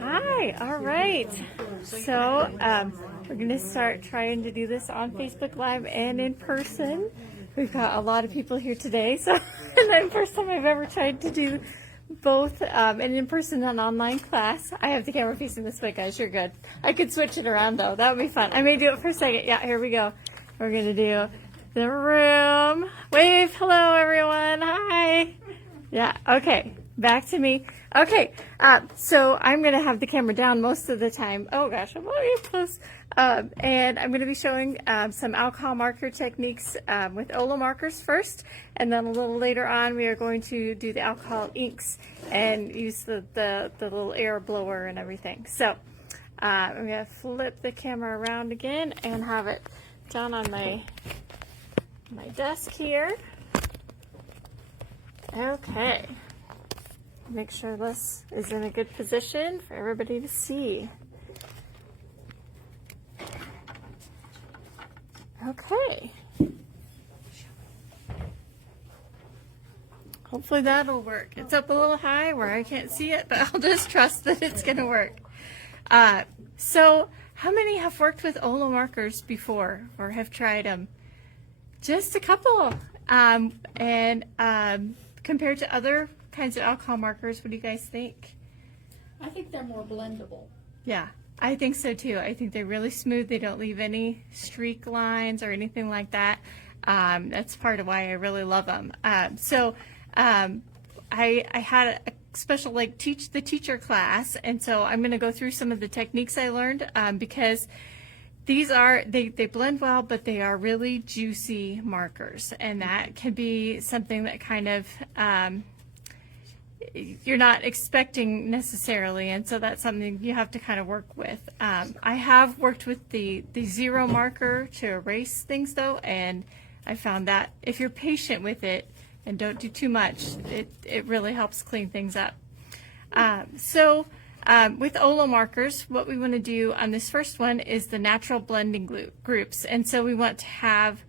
Hi, all right. So we're going to start trying to do this on Facebook Live and in person. We've got a lot of people here today, so and then first time I've ever tried to do both an in-person and online class. I have the camera facing this way, guys. You're good. I could switch it around though. That would be fun. I may do it for a second. Yeah, here we go. We're going to do the room. Wave. Hello, everyone. Hi. Yeah, okay. Back to me. Okay, so I'm going to have the camera down most of the time. Oh gosh, I'm already close. And I'm going to be showing some alcohol marker techniques with OLO markers first, and then a little later on we are going to do the alcohol inks and use the little air blower and everything. So I'm going to flip the camera around again and have it down on my desk here. Okay. Make sure this is in a good position for everybody to see. Okay. Hopefully that'll work. It's up a little high where I can't see it, but I'll just trust that it's going to work. So how many have worked with OLO markers before or have tried them? Just a couple. Compared to other kinds of alcohol markers, what do you guys think? I think they're more blendable. Yeah, I think so too. I think they're really smooth. They don't leave any streak lines or anything like that. That's part of why I really love them. I had a special teach the teacher class, and so I'm going to go through some of the techniques I learned because these are, they blend well, but they are really juicy markers, and that can be something that kind of you're not expecting necessarily, and so that's something you have to kind of work with. I have worked with the zero marker to erase things though, and I found that if you're patient with it and don't do too much, it really helps clean things up. With OLO markers, what we want to do on this first one is the natural blending groups, and so we want to have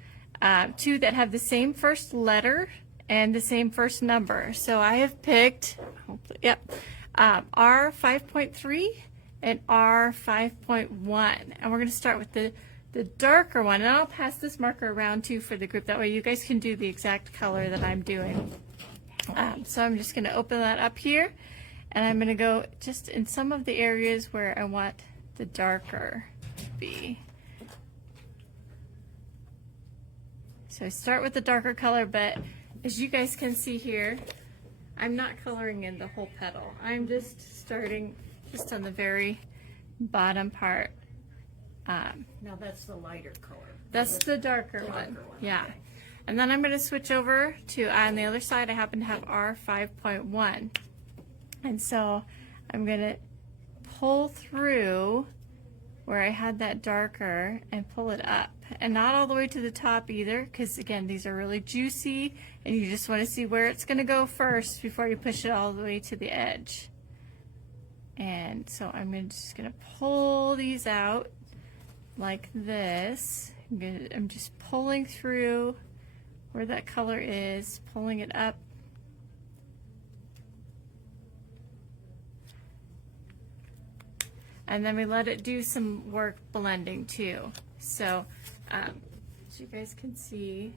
two that have the same first letter and the same first number. So I have picked, R5.3 and R5.1, and we're going to start with the darker one, and I'll pass this marker around too for the group. That way you guys can do the exact color that I'm doing. So I'm just going to open that up here, and I'm going to go just in some of the areas where I want the darker to be. So I start with the darker color, but as you guys can see here, I'm not coloring in the whole petal. I'm just starting just on the very bottom part. Now that's the lighter color. That's the darker one. Yeah. And then I'm going to switch over to, on the other side, I happen to have R5.1. And so I'm going to pull through where I had that darker and pull it up. And not all the way to the top either, because again, these are really juicy and you just want to see where it's going to go first before you push it all the way to the edge. And so I'm just going to pull these out like this. I'm just pulling through where that color is, pulling it up. And then we let it do some work blending too. So as you guys can see,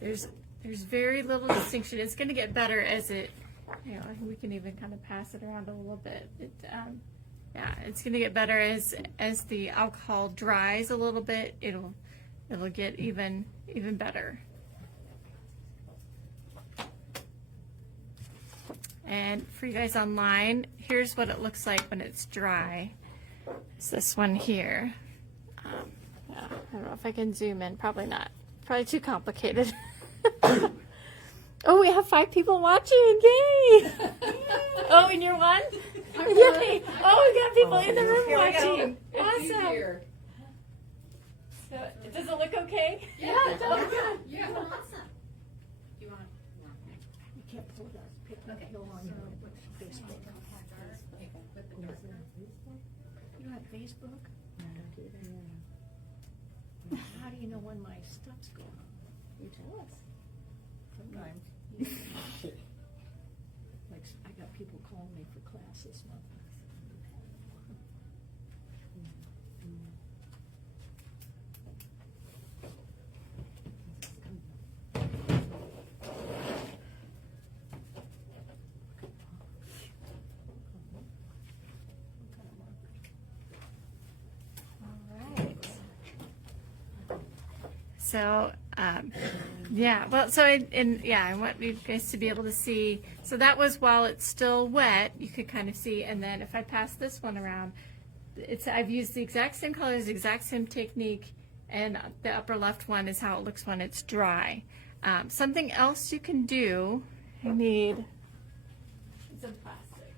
there's very little distinction. It's going to get better as it, I think we can even kind of pass it around a little bit. Yeah, it's going to get better as the alcohol dries a little bit. It'll get even better. And for you guys online, here's what it looks like when it's dry. It's this one here. Yeah, I don't know if I can zoom in. Probably not. Probably too complicated. Oh, we have 5 people watching. Yay! Oh, and you're one? Yay! Oh, we got people in the room watching. Awesome. So, does it look okay? Yeah, it does. Yeah, awesome. Do you want? You can't pull that. Okay. Facebook. You have Facebook? How do you know when my stuff's going on? You tell us. Sometimes. I got people calling me for class this month. So, yeah, well, so I want you guys to be able to see. So that was while it's still wet, you could kind of see. And then if I pass this one around, I've used the exact same colors, the exact same technique, and the upper left one is how it looks when it's dry. Something else you can do, I need some plastic.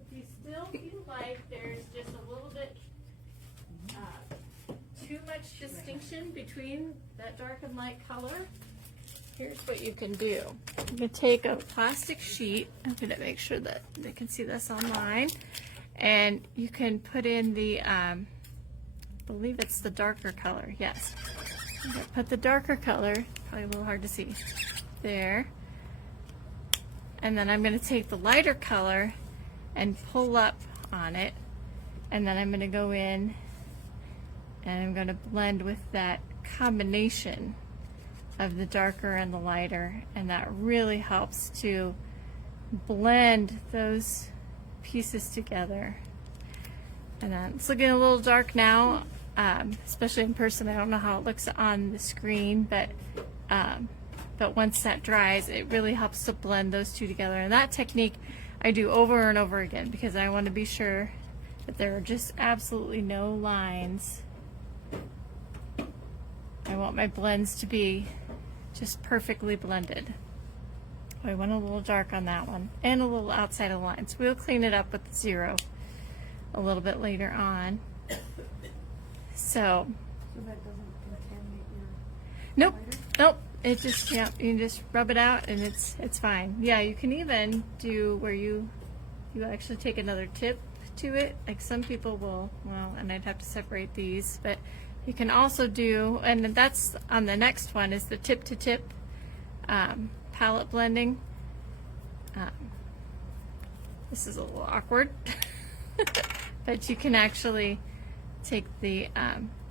If you still feel like there's just a little bit too much distinction between that dark and light color, here's what you can do. You can take a plastic sheet, I'm going to make sure that they can see this online, and you can put in the, I believe it's the darker color, yes. You can put the darker color, probably a little hard to see, there. And then I'm going to take the lighter color and pull up on it, and then I'm going to go in and I'm going to blend with that combination of the darker and the lighter, and that really helps to blend those pieces together. And then it's looking a little dark now, especially in person. I don't know how it looks on the screen, but once that dries, it really helps to blend those two together. And that technique I do over and over again because I want to be sure that there are just absolutely no lines. I want my blends to be just perfectly blended. I went a little dark on that one and a little outside of the line. So we'll clean it up with 0 a little bit later on. So that doesn't contaminate your nope, lighter? nope. It just, yeah, you can just rub it out and it's fine. Yeah, you can even do where you actually take another tip to it. Like some people will, well, and I'd have to separate these, but you can also do, and that's on the next one, is the tip to tip palette blending. This is a little awkward, but you can actually take the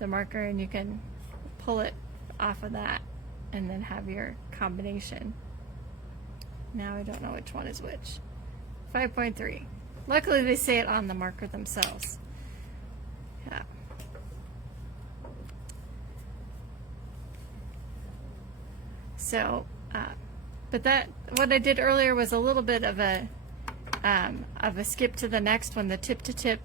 marker and you can pull it off of that and then have your combination. Now I don't know which one is which. 5.3. Luckily they say it on the marker themselves. Yeah. So, but what I did earlier was a little bit of a skip to the next one, the tip to tip,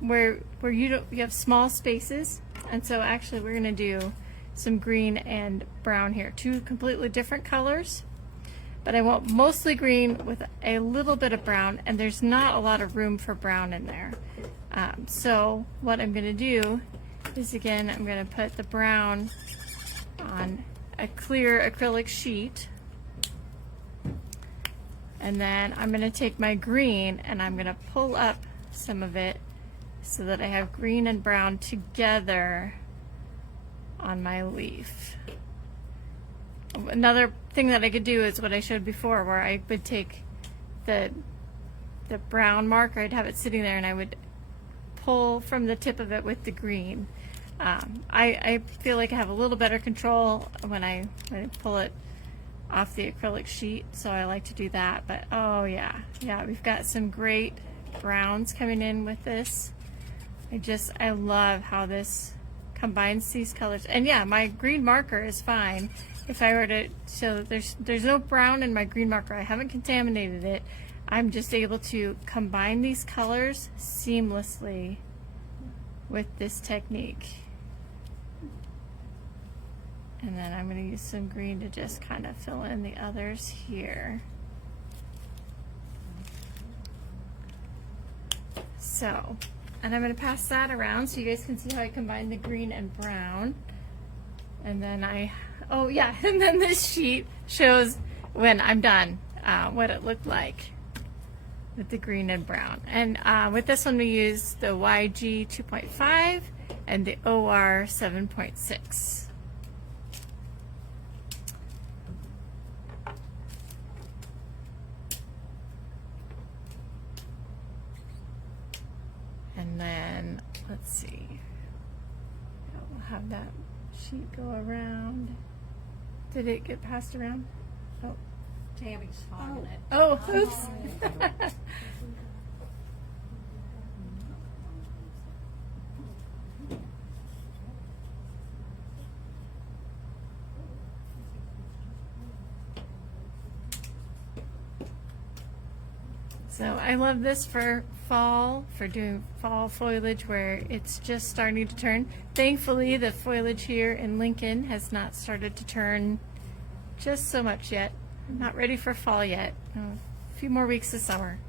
where you have small spaces, and so actually we're going to do some green and brown here, 2 completely different colors, but I want mostly green with a little bit of brown, and there's not a lot of room for brown in there. So what I'm going to do is, again, I'm going to put the brown on a clear acrylic sheet, and then I'm going to take my green and I'm going to pull up some of it so that I have green and brown together on my leaf. Another thing that I could do is what I showed before, where I would take the brown marker, I'd have it sitting there, and I would pull from the tip of it with the green. I feel like I have a little better control when I pull it off the acrylic sheet, so I like to do that. But oh yeah, we've got some great browns coming in with this. I love how this combines these colors. And yeah, my green marker is fine. If I were to, so there's no brown in my green marker. I haven't contaminated it. I'm just able to combine these colors seamlessly with this technique. And then I'm going to use some green to just kind of fill in the others here. So, and I'm going to pass that around so you guys can see how I combine the green and brown. And then oh yeah, and then this sheet shows when I'm done what it looked like with the green and brown. And with this one we use the YG 2.5 and the OR 7.6. have that sheet go around. Did it get passed around? Oh. Tammy's fogging it. Oh, oops. So I love this for fall, for doing fall foliage where it's just starting to turn. Thankfully, the foliage here in Lincoln has not started to turn just so much yet. Not ready for fall yet. A few more weeks of summer.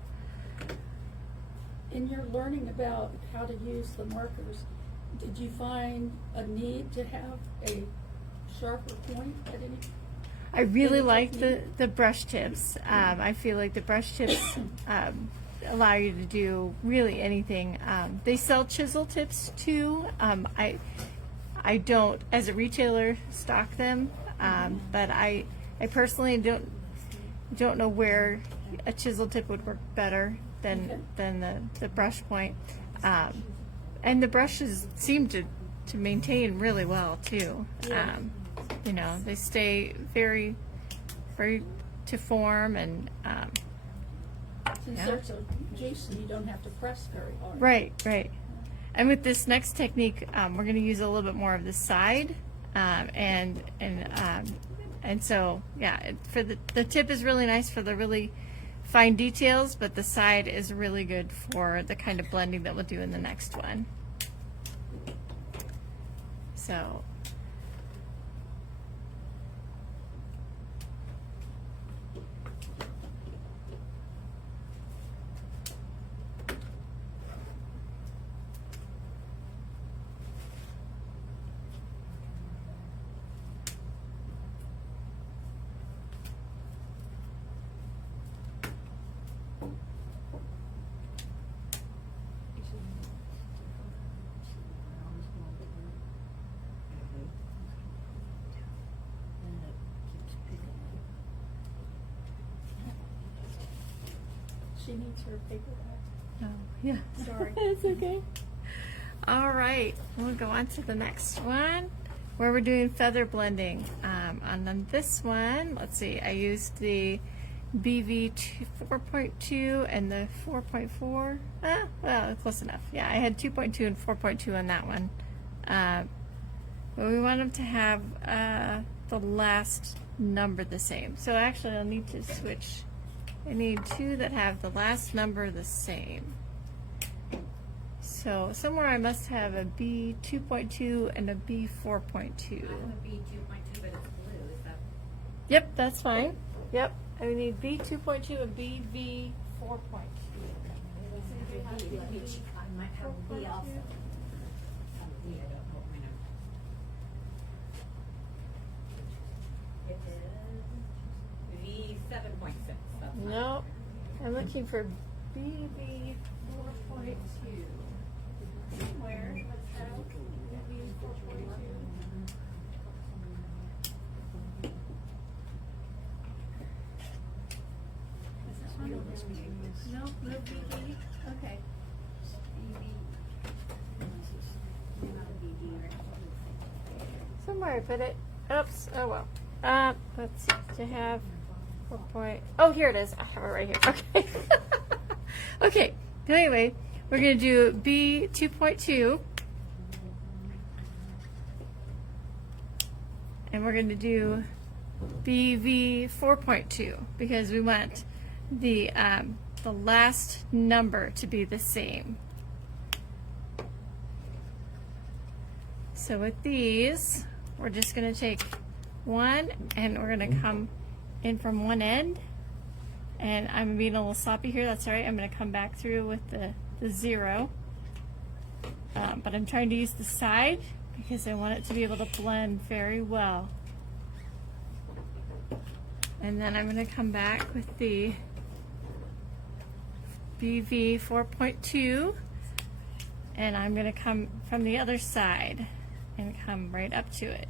In your learning about how to use the markers, did you find a need to have a sharper point at any? I really Any like technique? the brush tips. I feel like the brush tips allow you to do really anything. They sell chisel tips too. I don't, as a retailer, stock them, but I personally don't know where a chisel tip would work better than the brush point. And the brushes seem to maintain really well too. Yeah. You know, they stay very to form, and Since yeah. they're so juicy, you don't have to press very hard. right. And with this next technique, we're going to use a little bit more of the side, and so yeah, for the tip is really nice for the really fine details, but the side is really good for the kind of blending that we'll do in the next one. So. She needs her paper back. Oh, yeah. Sorry. It's okay. All right, we'll go on to the next one where we're doing feather blending. On this one, let's see, I used the BV 4.2 and the 4.4. Well, close enough. Yeah, I had 2.2 and 4.2 on that one. But we want them to have the last number the same. So actually, I'll need to switch. I need two that have the last number the same. So somewhere I must have a B 2.2 and a B 4.2. I have a B 2.2, but it's blue. Is that? Yep, that's fine. Yep, I need B 2.2 and BV 4.2. I might have a B also. B, I don't know what my number is. It is V 7.6. That's fine. Nope, I'm looking for BV 4.2. Where? What's that? BV 4.2. Nope, no BV. Okay. Somewhere I put it. Oops. Oh well. Let's see. To have 4 point. Oh, here it is. I have it right here. Okay. Okay. Anyway, we're gonna do B 2.2, and we're gonna do BV 4.2 because we want the last number to be the same. So with these, we're just going to take one and we're going to come in from one end. And I'm being a little sloppy here, that's all right. I'm going to come back through with the 0. But I'm trying to use the side because I want it to be able to blend very well. And then I'm going to come back with the BV 4.2, and I'm going to come from the other side and come right up to it.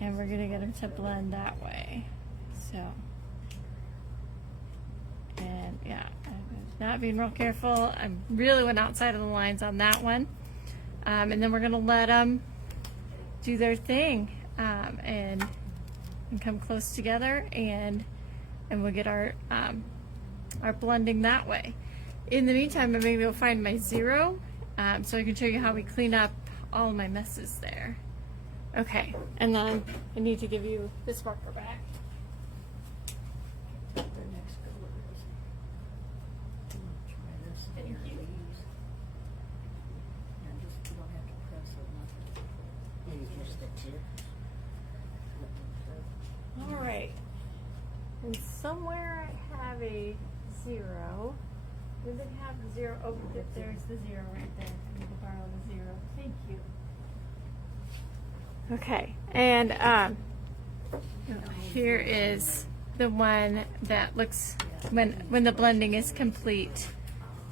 And we're going to get them to blend that way. So, and yeah, I'm going to not being real careful. I really went outside of the lines on that one. And then we're gonna let them do their thing and come close together, and we'll get our blending that way. In the meantime, I'm going to go find my zero so I can show you how we clean up all of my messes there. Okay, and then I need to give you this marker back. Thank you. All right, and somewhere I have a zero. Does it have the zero? Oh, there's the zero right there. I need to borrow the zero. Thank you. Okay, and here is the one that looks when the blending is complete,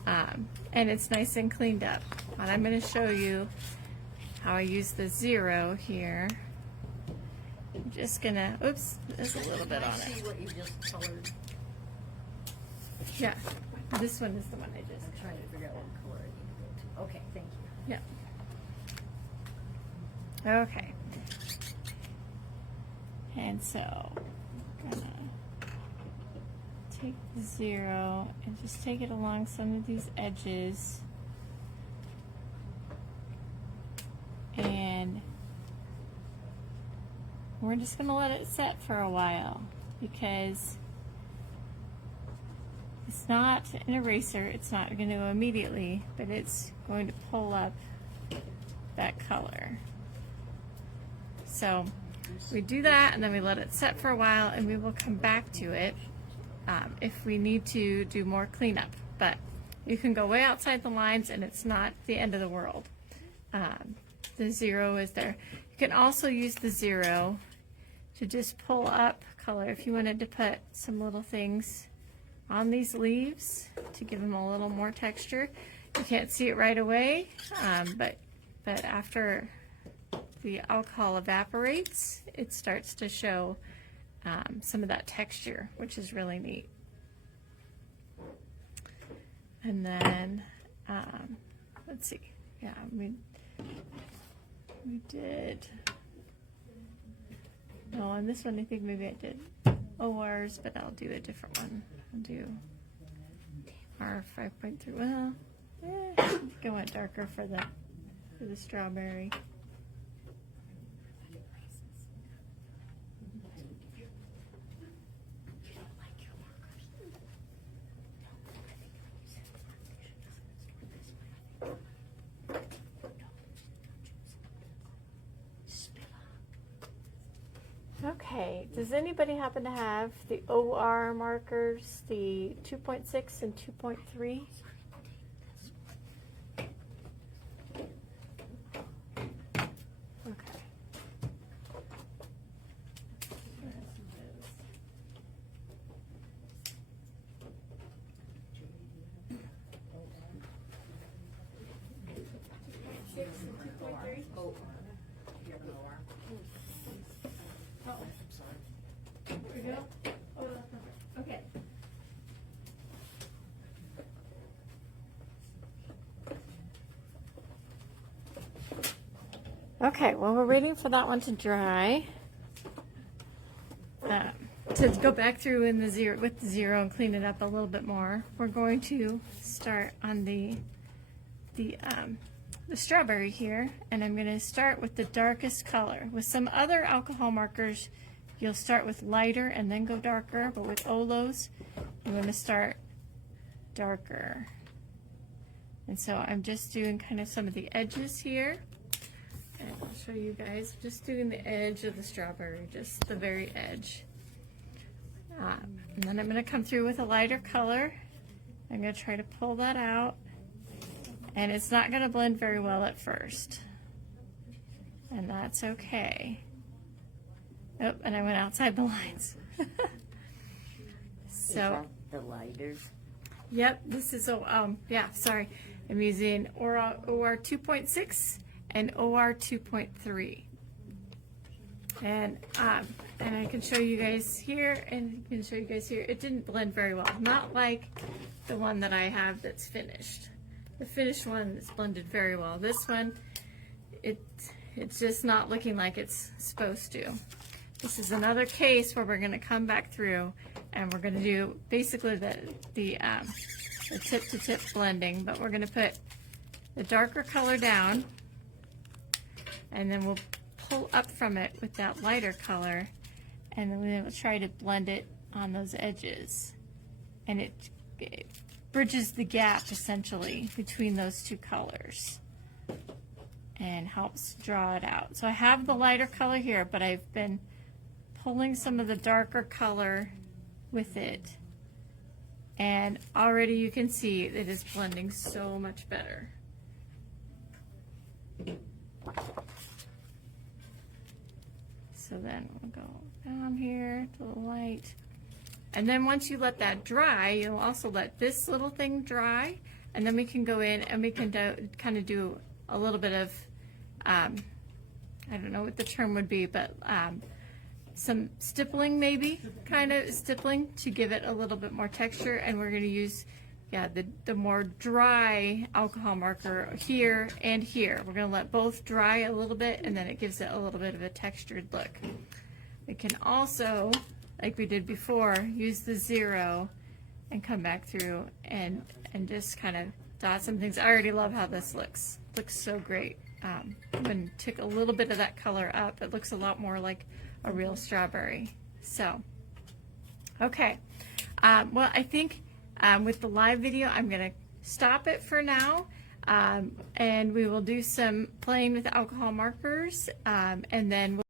and it's nice and cleaned up. And I'm going to show you how I use the zero here. I'm just gonna, oops, there's a little bit on See it. what you just colored. Yeah, this one is the one I just I'm trying to figure out what color I need to go to. Okay, thank you. Yeah. Okay. And so, I'm gonna take the zero and just take it along some of these edges. And we're just gonna let it set for a while because it's not an eraser, it's not going to go immediately, but it's going to pull up that color. So we do that and then we let it set for a while, and we will come back to it if we need to do more cleanup. But you can go way outside the lines and it's not the end of the world. The zero is there. You can also use the zero to just pull up color if you wanted to put some little things on these leaves to give them a little more texture. You can't see it right away, but after the alcohol evaporates, it starts to show some of that texture, which is really neat. And then, let's see, yeah, we did, no, on this one I think maybe I did ORs, but I'll do a different one. I'll do R 5.3. Well, I think I went darker for the strawberry. Okay, does anybody happen to have the OR markers, the 2.6 and 2.3? Okay. Okay. Okay, well, we're waiting for that one to dry. To go back through in the zero with the zero and clean it up a little bit more, we're going to start on the strawberry here, and I'm going to start with the darkest color. With some other alcohol markers, you'll start with lighter and then go darker, but with OLOs, you want to start darker. And so I'm just doing kind of some of the edges here, and I'll show you guys, just doing the edge of the strawberry, just the very edge. And then I'm going to come through with a lighter color. I'm going to try to pull that out, and it's not going to blend very well at first, and that's okay. Oh, and I went outside the lines. So the lighters. Yep, this is yeah, sorry. I'm using OR 2.6 and OR 2.3. And I can show you guys here, and I can show you guys here. It didn't blend very well. Not like the one that I have that's finished. The finished one is blended very well. This one, it's just not looking like it's supposed to. This is another case where we're going to come back through and we're going to do basically the tip-to-tip blending, but we're going to put the darker color down, and then we'll pull up from it with that lighter color, and then we'll try to blend it on those edges. And it bridges the gap essentially between those two colors and helps draw it out. So I have the lighter color here, but I've been pulling some of the darker color with it, and already you can see it is blending so much better. So then we'll go down here to the light. And then once you let that dry, you'll also let this little thing dry, and then we can go in and we can kind of do a little bit of, I don't know what the term would be, but some stippling maybe, kind of stippling to give it a little bit more texture. And we're going to use, the more dry alcohol marker here and here. We're going to let both dry a little bit, and then it gives it a little bit of a textured look. We can also, like we did before, use the 0 and come back through and just kind of dot some things. I already love how this looks. Looks so great. When took a little bit of that color up, it looks a lot more like a real strawberry. So, okay. Well, I think with the live video, I'm going to stop it for now. And we will do some playing with alcohol markers, and then we'll